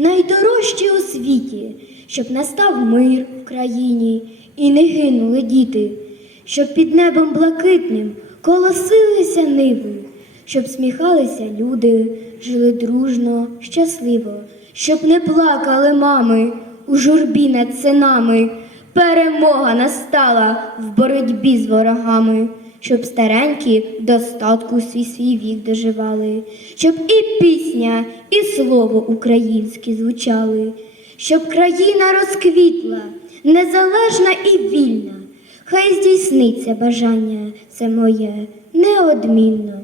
найдорожчі у світі, щоб настав мир в країні і не гинули діти, щоб під небом блакитним колосилися ниви, щоб сміхалися люди, жили дружно, щасливо, щоб не плакали мами у журбі над синами. Перемога настала в боротьбі з ворогами, щоб старенькі достатку свій свій вік доживали, щоб і пісня, і слово українське звучали, щоб країна розквітла, незалежна і вільна. Хай здійсниться бажання це моє неодмінно.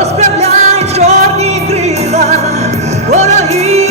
розправляй чорні крила вороги.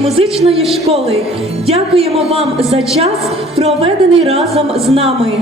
музичної школи. Дякуємо вам за час, проведений разом з нами.